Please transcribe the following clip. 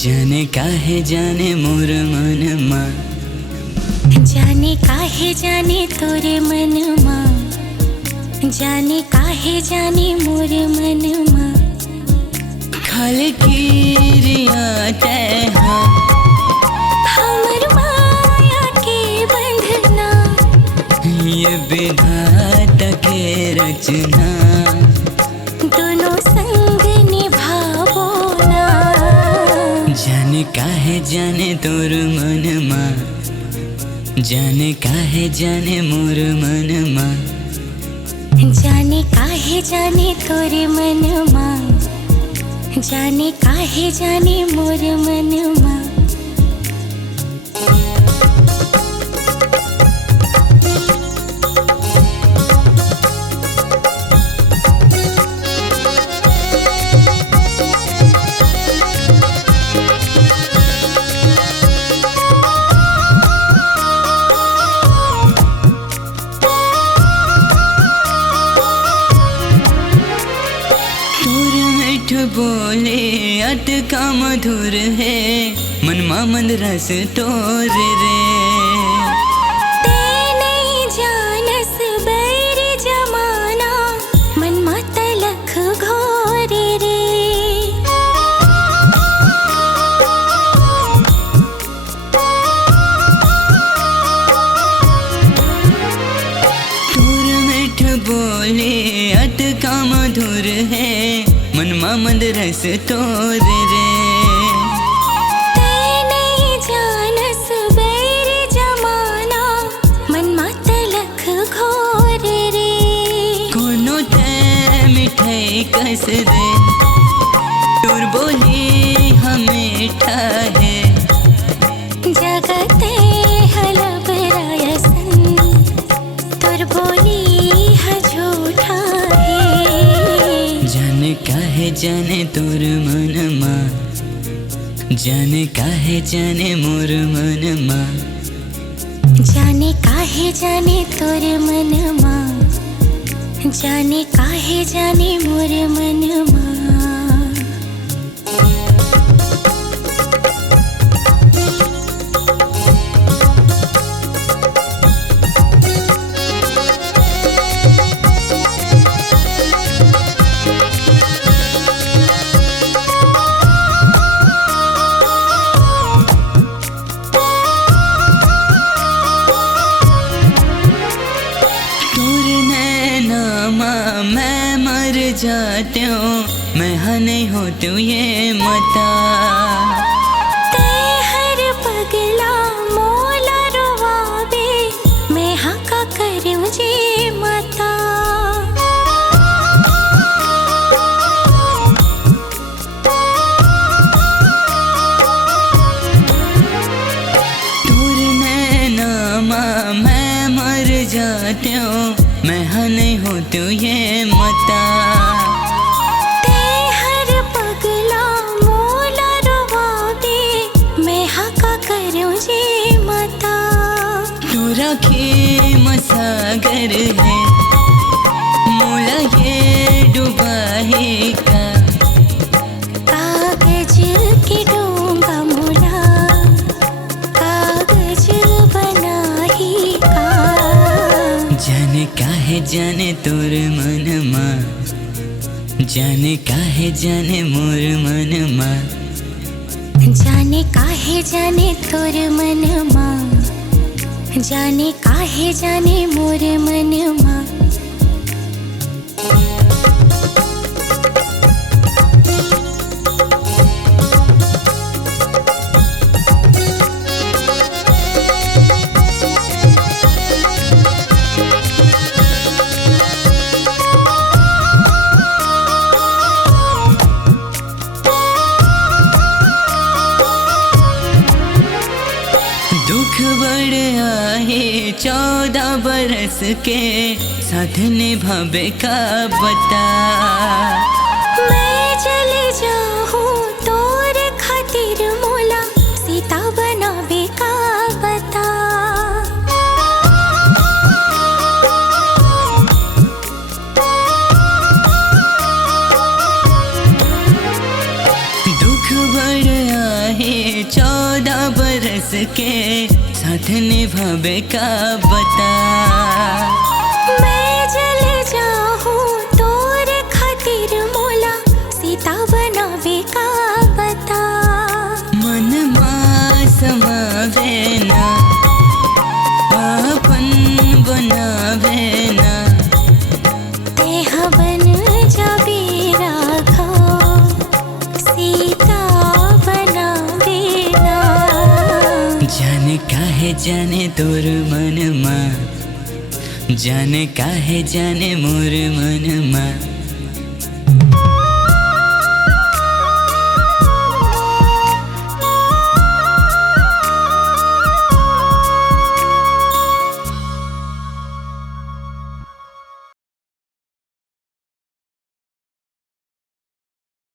जाने काहे जाने मोर मनमा, जाने काहे जाने तोरे मनमा, जाने काहे जाने मोर मनमा। खल किरिया तैहा हमर माया के बंधना, ये विधाता के रचना। दोनों संग निभावो ना। जाने काहे जाने तोर मनमा, जाने काहे जाने मोर मनमा। जाने काहे जाने तोरे मनमा, जाने काहे जाने मोर मनमा। बोले अटका मधुर है मनमा मंद रस तोर रे। ते नहीं जानस बैर जमाना, मनमा तलख घोर रे। तोर मिठ बोले अटका मधुर है मनमा मंद रस तोर रे। ते नहीं जानस बैर जमाना, मनमा तलख घोर रे। कोनो ते मिठाई कस दे तोर बोली हमेठा है। जगते हलब रायसन, तोर बोली ह झूठा है। जाने काहे जाने तोर मनमा, जाने काहे जाने मोर मनमा। जाने काहे जाने तोर मनमा, जाने काहे जाने मोर मनमा। मैं मर जाती हूँ, मैं हाँ नहीं होती हूँ ये मता। ते हर पगला मोला रोवावे, मैं हाँ का करूँ जे मता। दूर नैनामा मैं मर जाती हूँ, मैं हाँ नहीं होती हूँ ये मता। ते हर पगला मोला रोवावे, मैं हाँ का करूँ जे मता। तू राखी मसागर है मोला ये डुबाही का। कागज के डूंगा मोला, कागज बनाही का। जाने काहे जाने तोर मनमा, जाने काहे जाने मोर मनमा। जाने काहे जाने तोर मनमा, जाने काहे जाने मोर मनमा। दुख बढ़ आए 14 बरस के साथ निभावे का बता। मैं चले जाऊँ तोर खातिर मोला, सीता बनावे का बता। दुख बढ़ आए बस के साथ निभावे का बता। मैं जल जाऊं तोर खातिर मोला सीता बनावे का बता। मन मां समावे ना अपन बनावे ना, तेह बन जावे राघव सीता बनावे ना। जाने काहे जाने तोर मन मां, जाने काहे जाने मोर मन मां।